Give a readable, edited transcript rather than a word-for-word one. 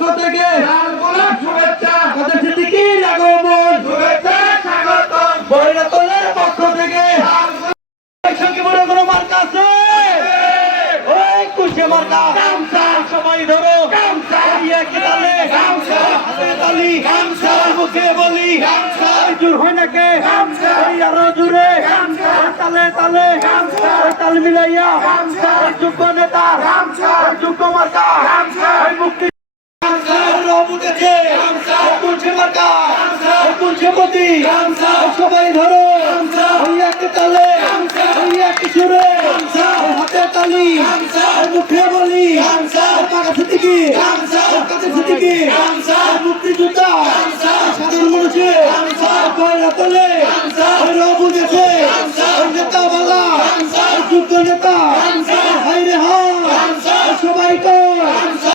পক্ষ থেকে লাল গোলাপ শুভেচ্ছা কাদের সিদ্দিকীর আগমন শুভেচ্ছা স্বাগতম বৈরাতলের পক্ষ থেকে সঙ্গে বড় কোনো মার্কা আছে ওই কুশে মার্কা গামছা সবাই ধরো গামছা একে তালে গামছা হাতে তালি গামছা মুখে বলি গামছা জোর হয় নাকি গামছা ওই আরো জোরে গামছা তালে তালে গামছা ওই তাল মিলাইয়া গামছা যোগ্য নেতা গামছা যোগ্য মার্কা গামছা ওই মুক্তি গামছা উঠেছে গামছা কুলছে মার্কা গামছা কুলছে পতি গামছা সবাই ধরো গামছা ওই একে তালে গামছা ওই একে সুরে গামছা হাতে তালি গামছা মুখে বলি গামছা কাকা সিদ্দিকী গামছা কাদের সিদ্দিকী গামছা মুক্তিযোদ্ধা গামছা সাধারণ মানুষের গামছা বৈরাতলে গামছা বুঝেছে